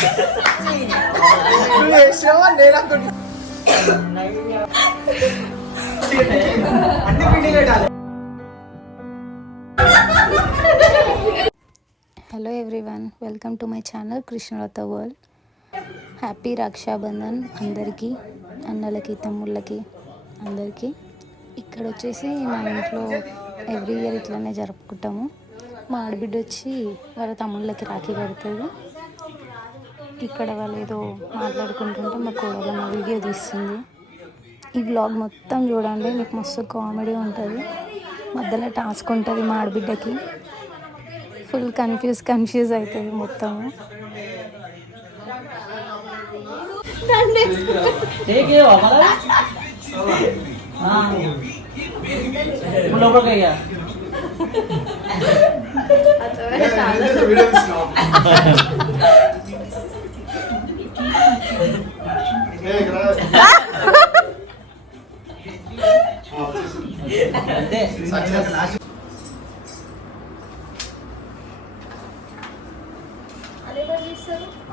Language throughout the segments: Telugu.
Hello everyone, welcome to my channel Krishnalatha world. Happy Rakshabandhan అందరికీ, అన్నలకి తమ్ముళ్ళకి అందరికీ. ఇక్కడ వచ్చేసి మా ఇంట్లో ఎవ్రీ ఇయర్ ఇట్లనే జరుపుకుంటాము. మా ఆడబిడ్డ వచ్చి వాళ్ళ తమ్ముళ్ళకి రాఖీ కడుతుంది. ఇక్కడ వాళ్ళు ఏదో మాట్లాడుకుంటుంటే మా కోడలు మా వీడియో తీస్తుంది. ఈ వ్లాగ్ మొత్తం చూడండి, మీకు మస్తు కామెడీ ఉంటుంది. మధ్యలో టాస్క్ ఉంటుంది మా ఆడబిడ్డకి. ఫుల్ కన్ఫ్యూజ్ అవుతుంది మొత్తము.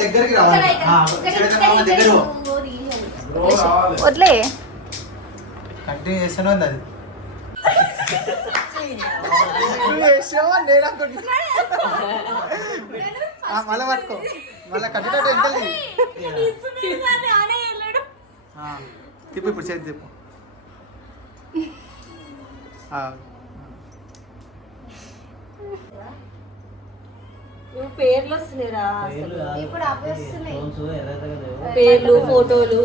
దగ్గరికి రావాలి. వదిలే కంటిన్యూ చేస్తూనే ఉంది అది. మళ్ళీ పట్టుకో, మళ్ళీ కట్టేటట్టు ఎంత తిప్పు. ఇప్పుడు చేతి తిప్పు. పేర్లు వస్తున్నాయిరా, పేర్లు ఫోటోలు.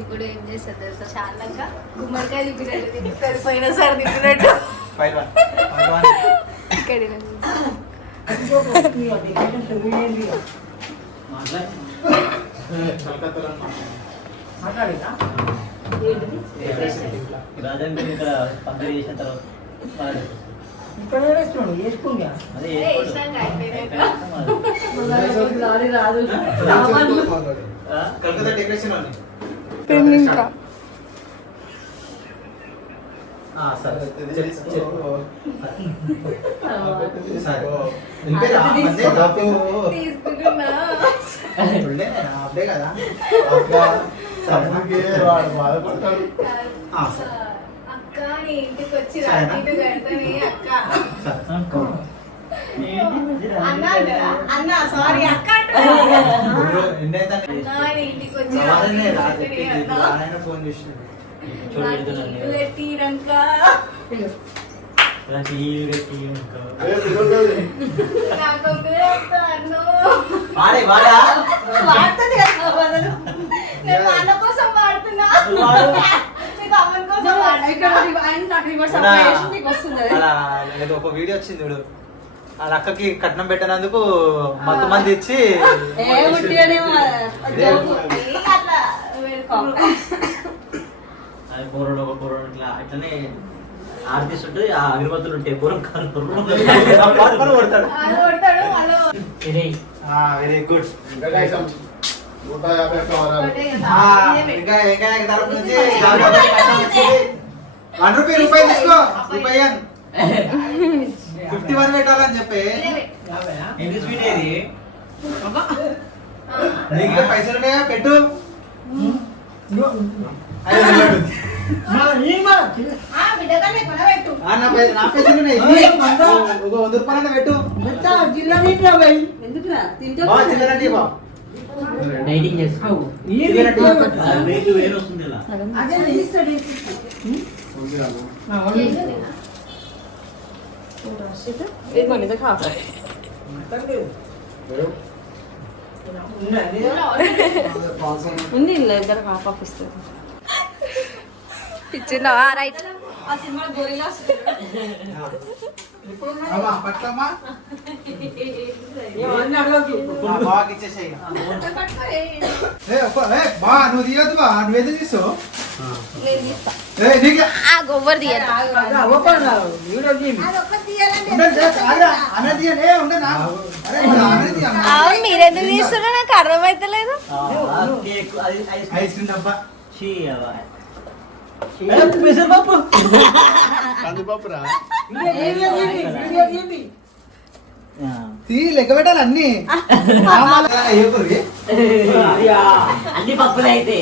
ఇప్పుడు ఏం చేస్తారు తెలుసా, చాలా గుమ్మడికాయ తిప్పినట్టు పోయిన సార్ తిప్పినట్టు ఇంటికి వచ్చి అన్న సారీ అక్క ఇంటికి వచ్చి ఫోన్ చేసి ఒక వీడియో వచ్చింది చూడు, వాళ్ళ అక్కకి కట్నం పెట్టినందుకు మత్తు మంది ఇచ్చి అట్లనే ఆర్టిస్ట్ ఉంటుంది. ఆ అగరబత్తులు ఉంటాయి, పూరం కొడతాడు. Very good. తరపు నుంచి రూపాయలు తీసుకో. 51 పెట్టాలని చెప్పి పైసలు పెట్టు. నా పైసలు 100 రూపాయలు పెట్టు. చిల్లరండి బా డైటింగ్ చేసుకో. ఉంది ఇద్దరు హాఫ్ ఆఫ్ ఇస్తారు. ఇచ్చిందా? రైట్. ఆ సినిమా గోరిలా పట్లమ్మా నువ్వు తీయద్దు బా, నువ్వు ఎందుకు తీసావు? ఏయ్, నీకు- ఆ గొవ్వరు తీయదు ఉండదు, ఆగురా. అన్నది తీయలే, ఉండనా? అరే, మరి అన్నది తీయ, అన్న. అవును మీరెందుకు తీస్తున్నా నాకు అర్థమైతలేదు. ఐస్ క్రీమ్ డబ్బా. కందిపప్పురా తీ లెక్క పెట్టాలి అన్ని అన్ని పప్పులు అయితే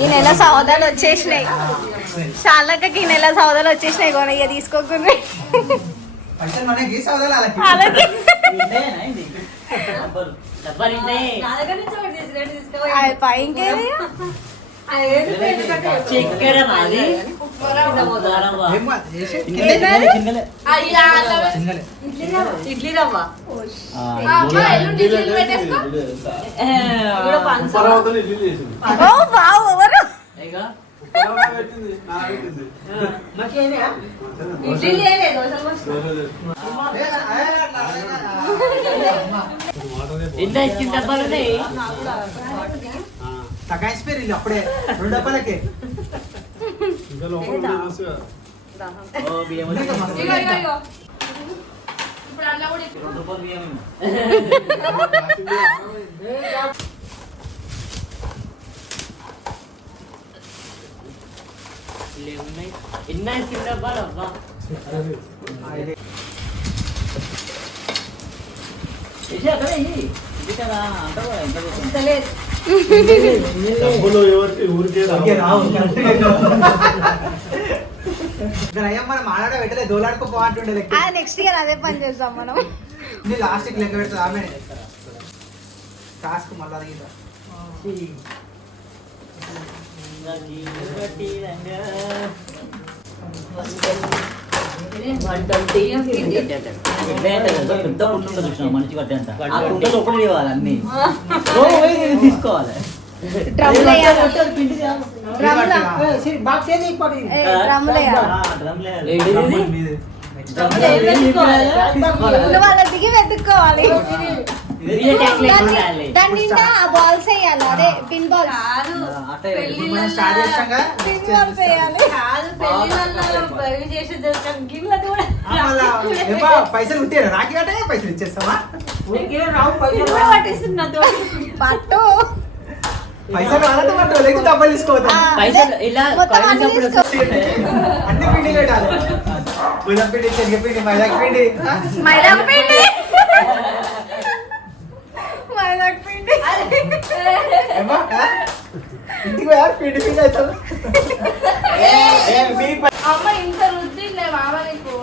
ఈ నెల సౌదాలు వచ్చేసినాయి. చాలకి ఈ నెల సౌదాలు వచ్చేసినాయి. కొన ఇక తీసుకోకుండా అలాగే అది పై ఇంకేది చక్కెర మాది ఇడ్లీ రవ్వ ఓ వావ్ ఎవరు ఇడ్లీ ఎన్నో ఇచ్చిన డబ్బాలు ఉన్నాయి తగ్గాయిపోయారు వీళ్ళు అప్పుడే 2 డబ్బాలకే ఇంకా లోపల ఉన్నాయి. ఎన్నో ఇచ్చిన డబ్బాలు అబ్బా డబ్బులు ఎవరికి ఊరికే రావు. మనం మాట్లాడ పెట్టలే దోలాడుకో అంటుండే లెక్క నెక్స్ట్ ఇయర్ అదే పని చేస్తాం మనం. లాస్ట్ లెక్క పెడుతుంది ఆమె టాస్క్ మళ్ళీ అడిగిందా మనిషి కట్టేంత ఒకటి ఇవ్వాలి అన్ని తీసుకోవాలి డ్రమ్లు వాళ్ళ దిగి వెతుక్కోవాలి. దాని నిండా బాల్స్ వేయాలి. అదే పిన్ బాల్స్ స్టార్ట్ చేస్తాగా పిన్ బాల్స్ వేయాలి. పైసలు ఉంటే రాకి కట్టే పైసలు ఇచ్చేస్తావా పట్టు పైసలు రాలంటే పట్టు లేకపోతే డబ్బులు తీసుకోవద్దా పైసలు ఇలా మొత్తం అన్ని తీసుకో. అన్ని పిండి పెట్టాలి గులాబ్ పిండి శనగపిండి మైదాక్ పిండి మైదాకు పిండి మైదాకు పిండి ఏమ్మా? ఇంటికి పోయారు పిండి పిండి అవుతారు అమ్మ ఇంత రుద్దిలే మామ నీకు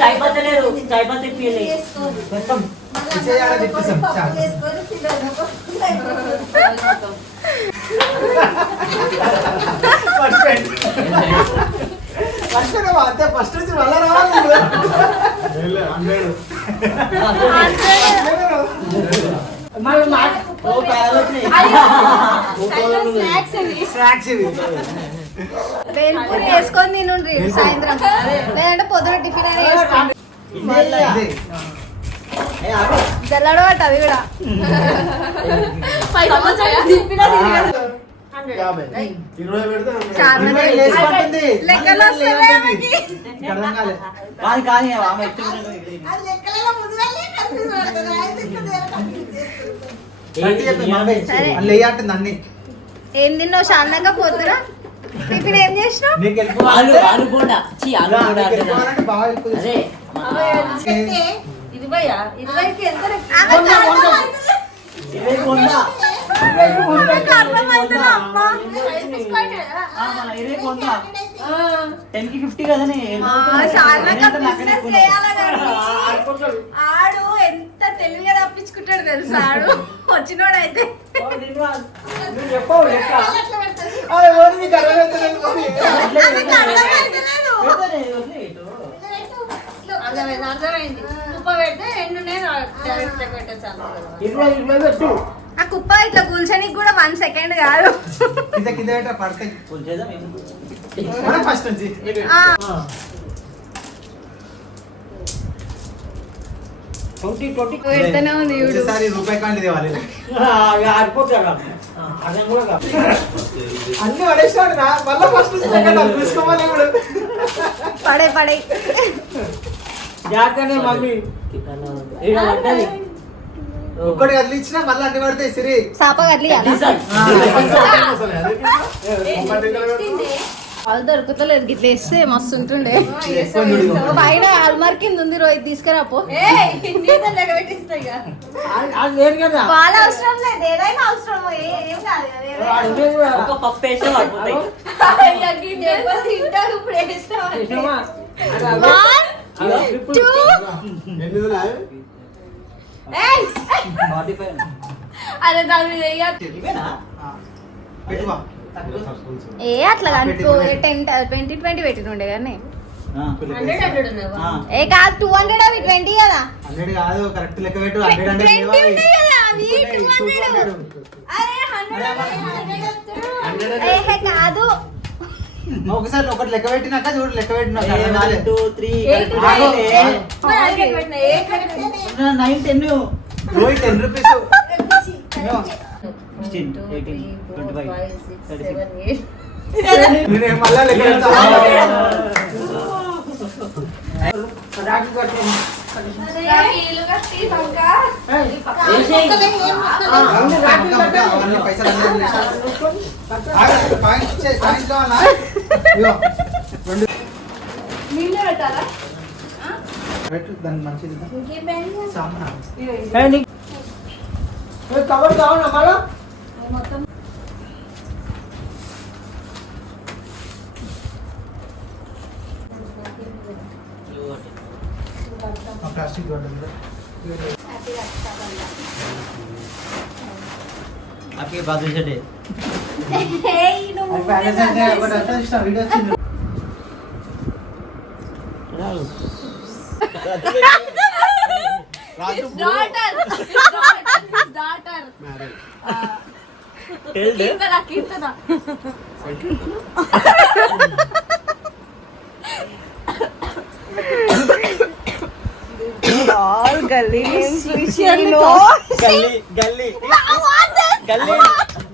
చాయ్ పత్తి లేదు చాయ్ పత్తి ఇప్పియలే విజయాలు చెప్పేసాం ఫస్ట్ అంతే ఫస్ట్ నుంచి మళ్ళా రావాలి 100 స్నాక్స్ ఇవి వేలుపూరి వేసుకొని తినుండ్రి సాయంత్రం. లేదంటే పొద్దున టిఫిన్ అయినా వేసుకోండి. జల్లడ పట్టు అది కూడా. చాలా మంది లెక్కలు వస్తలే ఆమెకి. కాదు కానీ ఆమె అంటుంది అన్ని ఏం తిన్నావు శాంతంగా పొద్దున టిఫిన్ ఏం చేసినావు? ఆలు ఆలు బోండా చీ ఆలు బోండా ఎక్కువ బాగా ఎక్కువ అదే ఇరవైకి ఎంత ఆడు ఎంత తెలివిగా తప్పించుకుంటాడు తెలుసా ఆడు వచ్చినోడు అయితే. అర్థమైంది తుప్ప పెడితే ఎండునే పెట్టచ్చు ఆ కుప్ప ఇట్లా కూల్చోనికి కూడా 1 సెకండ్ కాదు. కింద కింద పెట్ట పడతాయి కొంచెం ఎందుకు? ఫస్ట్ నుంచి పెడతానే ఉంది చూడు. ఈసారి రూపాయి కాండి తేవాలి అన్ని పడేసాడు నా మళ్ళీ ఫస్ట్ నుంచి సెకండ్ చూసుకోవాలి ఇప్పుడు పడే పడే మమ్మీ ఈడ పడ్డది. ఒక్కటి కదిలిచ్చినా మళ్ళీ అన్ని పడతాయి సిరి సాప కట్లి వాళ్ళు దొరుకుతలేదు గిట్ల వేస్తే మస్తు ఉంటుండే. పైన అల్మార్ కింద ఉంది రోజు తీసుకురాపో. పాలు అవసరం లేదు, ఏదైనా అవసరం ఏం కాదు. ఒక పప్పు వేస్తే పడిపోతాయి. ఇప్పుడు వేస్తావా? 1 2 45. అరే దాని మీద ఇవేనా? పెట్టువా ఏ అట్లా కానీ 20 పెట్టిండే కానీ ఆ. ఆ. ఏ కాదు 200 అవి 20 కదా. 100 కాదు కరెక్ట్ లెక్క పెట్టు 100 అంటే 20 ఉంటాయి కదా అవి 200. అరే 100 ఏ కాదు. ఒకసారి ఒకటి లెక్క పెట్టినాక చూడు లెక్క పెట్టినాక 1 2 3 9 10 10 రూపీస్ 16 18 25 36. నేను మళ్ళా లెక్క పెడతా అవన్నీ పైసలు అన్నీ పాయింట్స్ కావాలా ఇదిగో, 2 నిన్నే పెట్టాలా? పెట్టు దాన్ని మంచిది సామనా కవర్ కావాలా మళ్ళా? ప్లాస్టిక్ బాటిల్ आपके बाद से डे వీడియో వచ్చింది His daughter. His daughter. Kirtana. All gully names we गली गली गली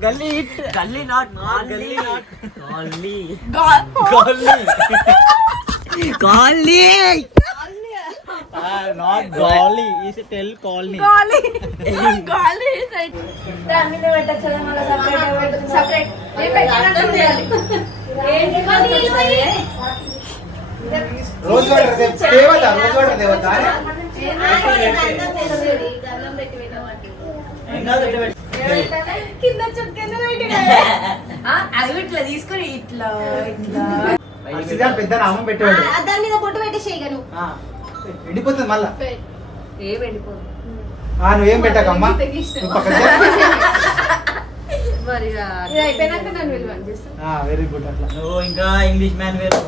गली इट गली नॉट गली नॉट गली गली गली not golly is tell colony Golly is it. దాని మీద పెట్టచ్చు మళ్ళీ సెపరేట్ ఏ పెట్టినట్టు చేయాలి. ఏంటి మళ్ళీ రోజు వాటర్ దేవత రోజు వాటర్ దేవత కింద చుక్కింద అది ఇట్లా తీసుకొని ఇట్లా ఇట్లా పెద్ద నామం పెట్టాడు దాని మీద బొట్టు పెట్టేసేయగను. ఎండిపోతుంది మళ్ళా ఏ వెళ్ళిపోదు నువ్వేం పెట్టకమ్మా నువ్వు పక్కన మరి ఇది అయిపోయినాక నన్ను విలువ చేస్తా. వెరీ గుడ్ అట్లా నువ్వు ఇంకా ఇంగ్లీష్ మ్యాన్ వేరు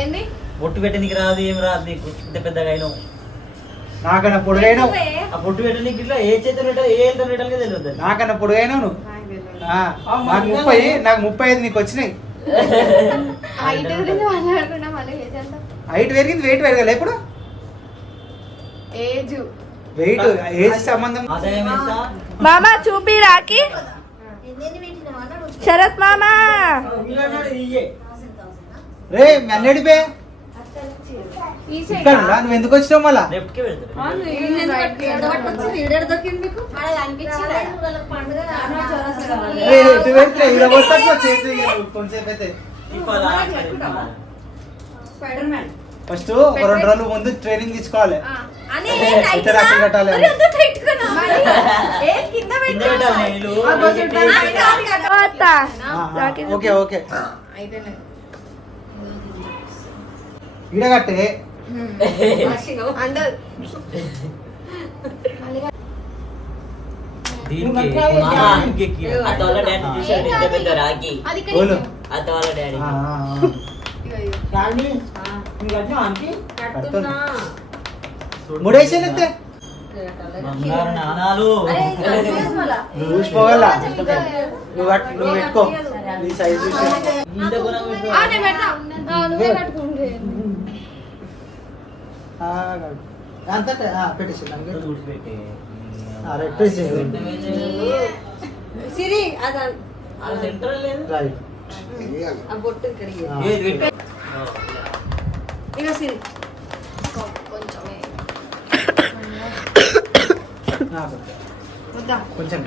ఏంది బొట్టు పెట్టడానికి రాదు ఏం రాదు నీకు ఇంత పెద్దగా అయినావు నాకన్నా పొడుగైనావు ఆ బొట్టు పెట్టడానికి ఇట్లా ఏ చేతులు పెట్టాలి ఏ ఎంత పెట్టాలి తెలియదు నాకన్నా పొడుగైనావు నువ్వు నాకు 30 నాకు 35 నీకు వచ్చినాయి హైట్ గురించి మాట్లాడకుండా మళ్ళీ ఏజ్ అంతా హైట్ పెరిగింది వెయిట్ పెరగలే ఇప్పుడు ఏజ్ వెయిట్ ఏజ్ సంబంధం ఆదాయం ఎంత మామా చూపి రాకి శరత్ మామా రే మెల్లడిపే ఇక్కడ ఉండా? నువ్వు ఎందుకు వచ్చినావు మళ్ళా లెఫ్ట్ కి వెళ్తారు రే, ఇటు పెడితే ఇలా వస్తాడు, చేతి ఇయ్యను, కొంతసేపు అయితే ఫస్ట్ ఒక 2 రోజులు ముందు ట్రైనింగ్ తీసుకోవాలి ఇతర అక్కడ కట్టాలి ఓకే ఓకే ఈడ కట్టే ఓలు. కడుతున్నా. ముడేసి ఎత్తే బంగారు నాణాలు. అరే, ఇది confuse మళ్ళా. నువ్వు చూసిపోగల నువ్వు పెట్టుకో నీ సైజ్ చూసి ఇంత గుణం పెట్టు. ఆ, నేను పెడతా. ఆ, నువ్వే పెట్టుకుంటే. అంతా పెట్టేసి ఊడ్చిపెట్టే. పెట్టేసి సిరి అది ఆ సెంటర్ లేదు. రైట్ ఆ బొట్టు ఇక్కడ ఇయ్యి. ఏది పెట్టు. ఇక సిరి కొంచెమే వద్దా కొంచెం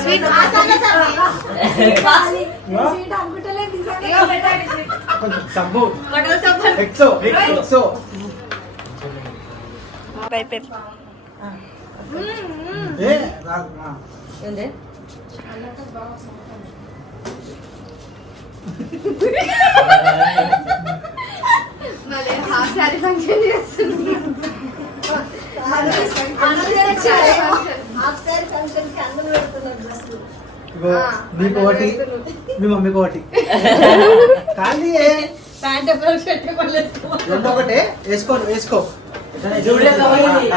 స్వీట్ స్వీట్ అనుకుంటలే ఇక పెట్టండి స్వీట్ కొంచెం సబ్బు బట్టల సబ్బు ఎక్సో ఎక్సో ఏంది మళ్ళీ హాఫ్ సారీ ఫంక్షన్ చేస్తుంది మీకు ఒకటి మీ మమ్మీకి ఒకటి కానీ ప్యాంట్ ఎప్పుడు షర్ట్ రెండు ఒకటే వేసుకో చూడలే కావాలి.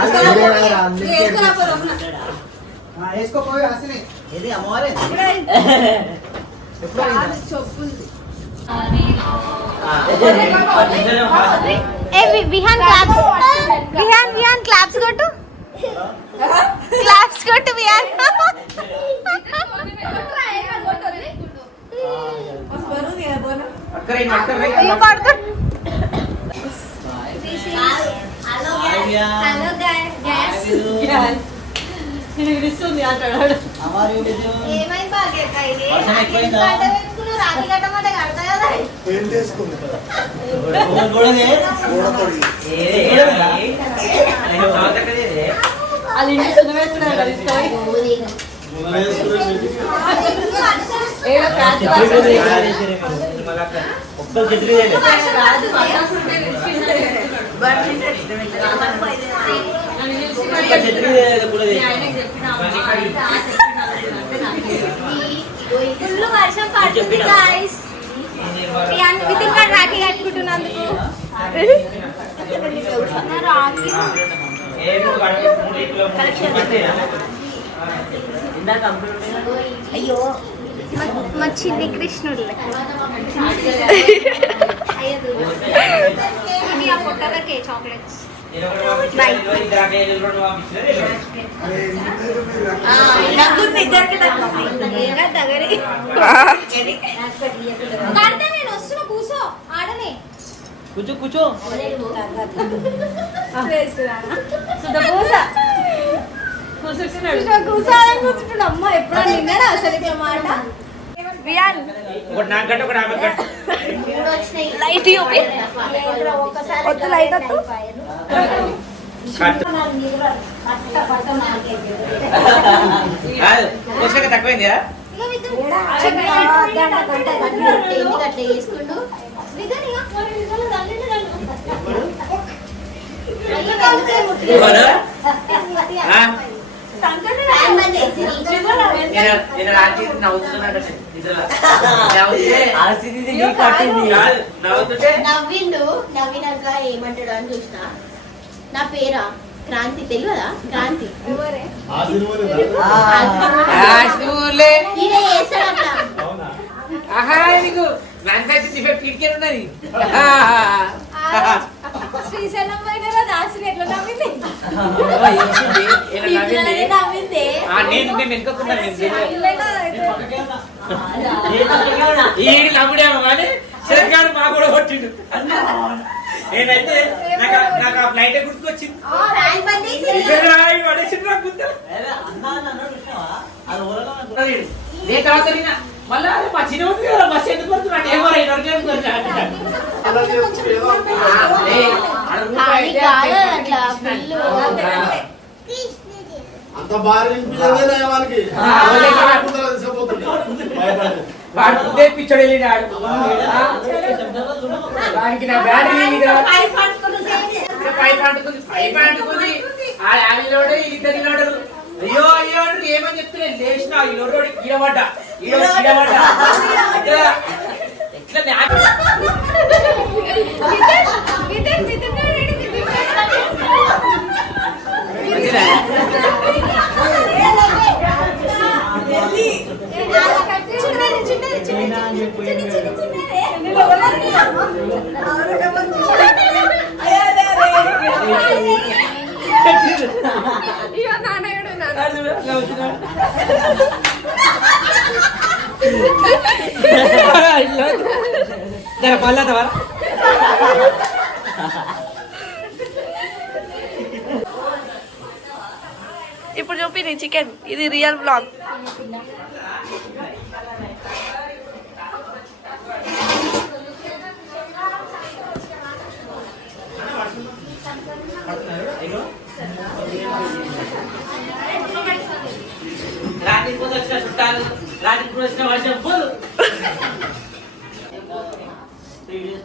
వేసుకోపోయి అసలే ఇది అమ్మవారే. చెప్పులు విహాన్ క్లాప్స్ కొట్టు క్లాప్స్ కొట్టు విహాన్ అయ్యో పడుకో హలో గైస్ వినిపిస్తుంది అంటాడు ఏమైంది బాగా ఇది వర్షం ఎక్కువైందా? రాఖీ కట్టమంటే కడతా కదా ఏం చేసుకుంది అది ఇంటి చిన్న వేస్తున్నాడు కదా స్టోరీ ఏదో ప్యాచ్ ఒక్కరు చెట్లు రాజు పక్కన ఫుల్ వర్షం పడుతుంది గాయ్స్ వితిన్ కార్డ్ రాఖీ కట్టుకుంటున్నందుకు రాఖీ అయ్యో మా చిన్ని కృష్ణుడు ఇవి ఆ పొట్టలకే చాక్లెట్స్ నేను వస్తున్నా కూర్చో ఆడనే కూర్చో కూర్చో. కూర్చుంటున్నాడు అమ్మ ఎప్పుడన్నా విన్నాడా అసలు ఇట్లా మాట ఒకటి నాకు కట్టు ఒకటి ఆమె కట్టు. లైట్ ఒక్క లైట్ వద్దు కట్టు. కాదు పుస్తకం తక్కువైందిరా. నవ్విండు నవ్వినాక ఏమంటాడు అని చూసిన నా పేరా క్రాంతి తెలియదా క్రాంతి ఈయన చేస్తాడు అట్లా శ్రీశైలం పోయిన రోజు ఆశ్రీ ఎట్లా నవ్వింది నవ్వింది ఈ నవ్వుడేమో కానీ శరత్గాడు మా కూడా కొట్టిండు. నేనైతే నాకు ఆ ఫ్లైట్ గుర్తుకొచ్చింది. మళ్ళా మా చిన్న బస్ ఎందుకు పడుతున్నాడు ఏమో అంత బాగా వినిపించదే వాళ్ళకి వాడు పిచ్చోడు వెళ్ళినాడు. వానికి నా బ్యాటరీ పైప్ అంటుకుంది ఆ యాభైలోడే ఇద్దరు లోడరు. అయ్యో అయ్యో అంటే ఏమని చెప్తున్నాను లేచిన ఈ లోడు ఈడబడ్డా ఎట్లా జర పళ్ళతవా ఇప్పుడు చూపి నీ చికెన్ ఇది రియల్ బ్లాగ్ రాత్రి పూట వచ్చిన చుట్టాలు రాత్రి పూట వచ్చిన వర్షం ఫుల్ 3 days